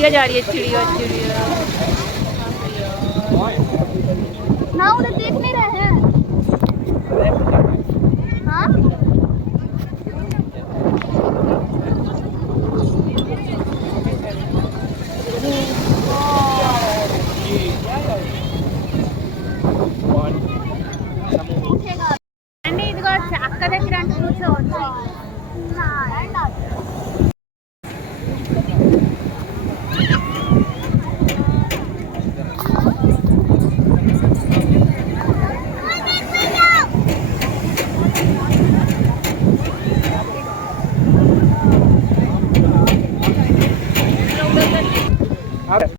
चिड़िया जा रही है, चिड़िया चिड़िया। ना उन्हें देख नहीं रहे हैं। हाँ